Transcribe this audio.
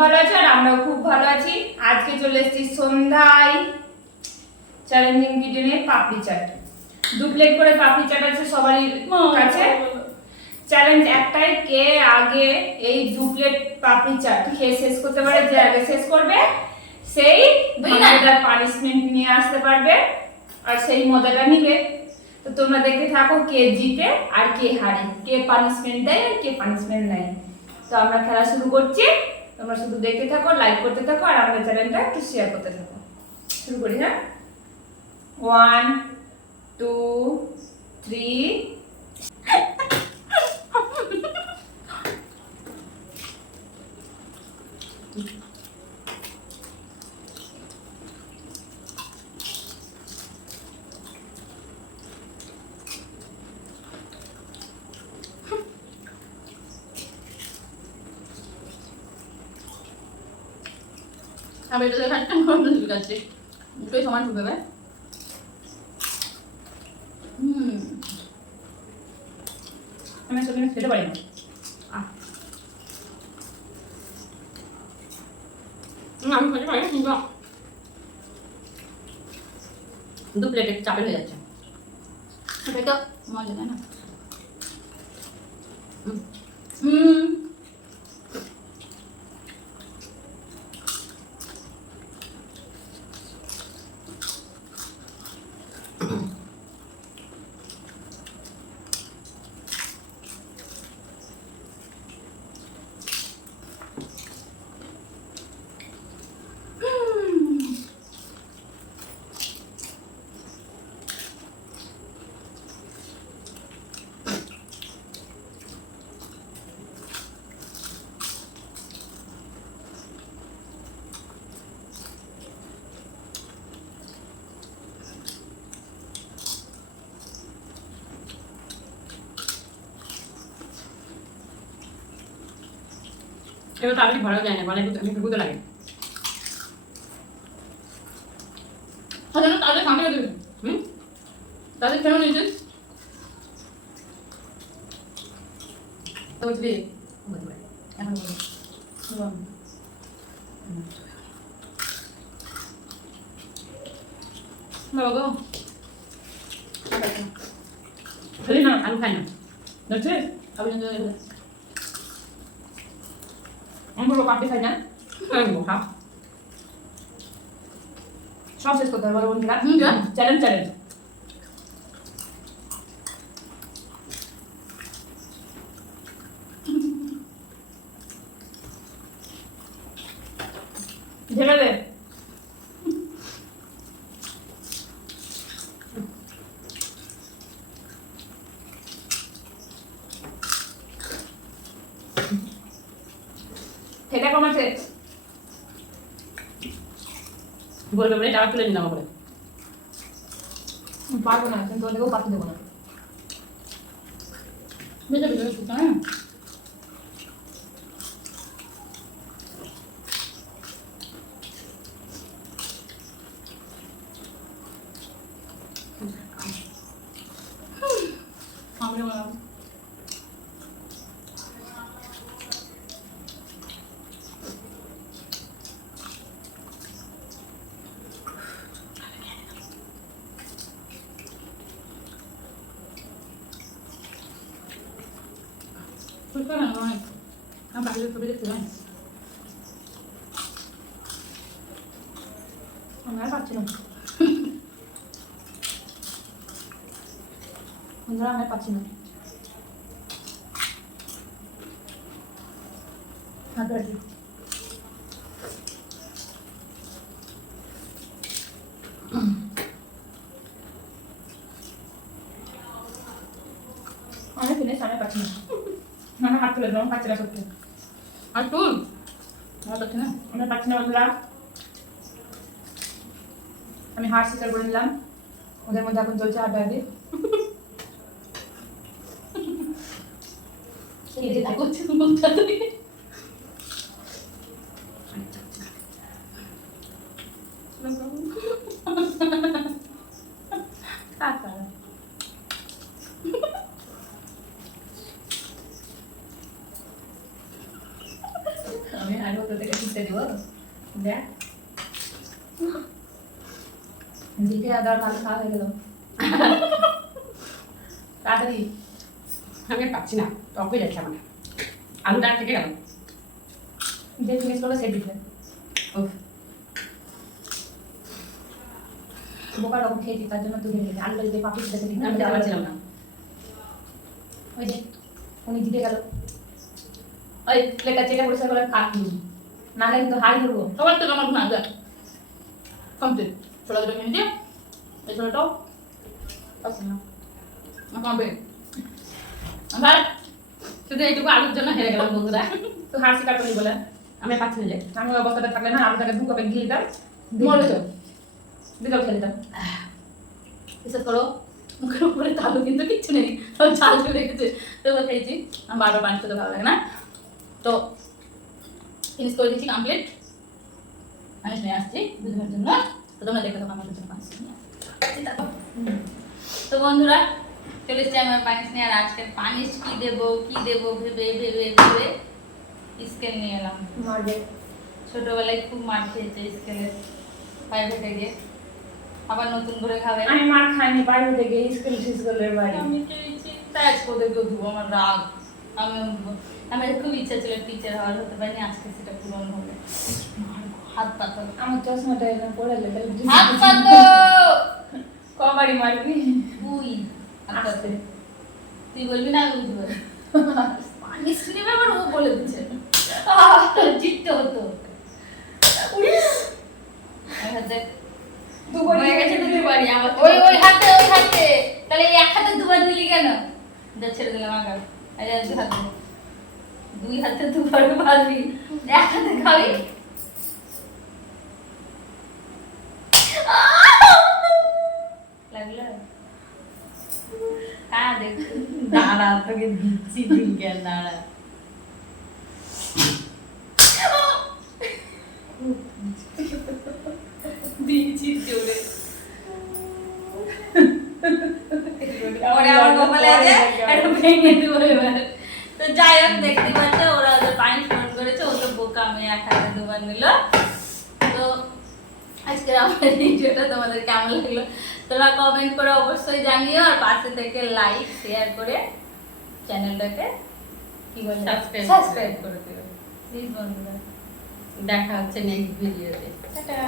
ভালো আছো আর আমরাও খুব ভালো আছি। আজকে চলে এসেছি সন্ধ্যায় চ্যালেঞ্জিং ভিডিও নিয়ে পাপড়ি চাট। 2 প্লেট করে পাপড়ি চাট আছে সবারই কাছে। চ্যালেঞ্জ একটাই, কে আগে এই 2 প্লেট পাপড়ি চাট খেয়ে শেষ করতে পারে, যে আগে শেষ করবে সেই মজাদার পানিশমেন্ট নিয়ে আসতে পারবে আর সেই মজাটা নিবে। তো তোমরা দেখতে থাকো কে জিতে আর কে হারে, কে পানিশমেন্ট দেয় আর কে পানিশমেন্ট নেয়। তো আমরা খেলা শুরু করছি, তোমরা শুধু দেখতে থাকো, লাইক করতে থাকো আর আমাদের চ্যানেলটা একটু শেয়ার করতে থাকো। শুরু করি, হ্যাঁ? 1 2 3। আমি এটা দেখে একটা ঠিক আছে, দুটোই সমান ঢুকবে। আমি আসলে খেতে পারি না। আমি খেতে পারি কিন্তু 2 প্লেটে চাপের হয়ে যাচ্ছে। এটা তো মজা তাই না? এবার তাড়াতাড়ি ভরা যায় না, মানে আমি ঢুকতে লাগে। তাদের সামনে দেবে। তাদের খেয়ে নিয়েছে তো দিদি এখন বাবা খালি না, আলু খাই না দেখছে আমি আমি বলবো পাপড়ি খাই না, খা সব শেষ করতে হবে বন্ধুরা। চ্যালেঞ্জ চ্যালেঞ্জ ঢেলে দে। এটা কমাচ্ছে বলবে বলে টাকা তুলে নিলাম বলে পারবো না, কিন্তু ওদেরকেও পাঠিয়ে দেবো না। বুঝতে পেরেছি হ্যাঁ। আমি আর পাচ্ছি না বন্ধুরা, আমি আর পাচ্ছি না। আমি ফিনিশ, আমি পাচ্ছি না। আমি হাত তুলে দিলাম, পাচ্ছি না সত্যি। আর তুই আমার পাচ্ছি না, আমি পাচ্ছি না বন্ধুরা। আমি হার স্বীকার করে নিলাম, ওদের মধ্যে এখন চলছে আড্ডাআড্ডি। আমি আলু থেকে তুলতে দিব দেখ দিকে আদার ভালো খাওয়া হয়ে গেল তাড়াতাড়ি। আমি আর পাচ্ছি না টক হয়ে যাচ্ছে আমার আলুটা থেকে গেল যে ফিনিশ করবে সে দিবে উফ বোকা রকম খেয়েছি তার জন্য তুলে নিয়েছি আলুটা যদি পাপড়ি দিতে দিন আমি আবার ছিলাম না ওই যে উনি দিতে গেল ওই প্লেটটা চেটে পরিষ্কার করে খা নাহলে কিন্তু হাড়ি ধরবো। সবার তো আমার না দেখ কমপ্লিট ছোলা দুটো কিনে দিয়ে এই ছোলাটাও কমপ্লিট আবার শুধু এইটুকু আলুর জন্য হেরে গেলাম বন্ধুরা তো হাড় শিকার করলি বলে আমি পাচ্ছি না যে আমি ওই অবস্থাটা থাকলে না আলুটাকে দু কাপে ঘি দিতাম মরে তো বিকাল খেয়ে দিতাম। বিশ্বাস করো মুখের উপরে তালু কিন্তু কিচ্ছু নেই সব ঝাল চলে রেখেছে তবুও খেয়েছি আমার বারবার পানি খেতে ভালো লাগে না তো ফিনিশ করে দিচ্ছি কমপ্লিট পানিশ নিয়ে আসছি বুঝবার জন্য তো তোমরা দেখে তখন আমাদের জন্য পানিশ নিয়ে আসছি তারপর তো বন্ধুরা চলে এসছি আমার পানিশ নিয়ে আর আজকে পানিশ কি দেবো ভেবে ভেবে ভেবে স্কেল নিয়ে এলাম মারবে ছোটবেলায় খুব মার খেয়েছে স্কেলের প্রাইভেটে গিয়ে আবার নতুন করে খাবে আমি মার খাইনি বাইরে থেকে স্কুলের বাড়ি আমি খেয়েছি তাই আজকে ওদেরকেও দেবো আমার রাগ আমি আমার খুব ইচ্ছা ছিল টিচার হওয়ার হতে পারিনি আজকে সেটা পূরণ হবে হাত পাতো আমার চশমাটা এরকম পড়ে লেগে হাত পাতো কবারই মারবি তুই আসতে তুই বলবি না আমি বুঝবো পানিশ নেবে আবার ও বলে দিচ্ছে জিততে হতো দেখ দুবার হয়ে গেছে দুবারই আমার ওই হাতে তাহলে এই এক হাতে দুবার দিলি কেন যা ছেড়ে দিলাম আগার আরে দুই হাতে দুবার পারবি এক হাতে খাবি লাগলো কা দেখ দাঁড়া তোকে দিচ্ছি দিকে দাঁড়া দিচ্ছি জোরে আমার কপালে আছে এটা ভেঙে দেবো এবার তো যাই হোক দেখতে পাচ্ছে ওরা ওদের পানি ফোন করেছে ও তো বোকা আমি এক হাতে দুবার নিল তো আজকে আমার ভিডিওটা তোমাদের কেমন লাগলো তোমরা কমেন্ট করে অবশ্যই জানিও আর পাশে থেকে লাইক শেয়ার করে চ্যানেলটাকে কি বলে সাবস্ক্রাইব করে দিও প্লিজ বন্ধুরা দেখা হচ্ছে নেক্সট ভিডিওতে টাটা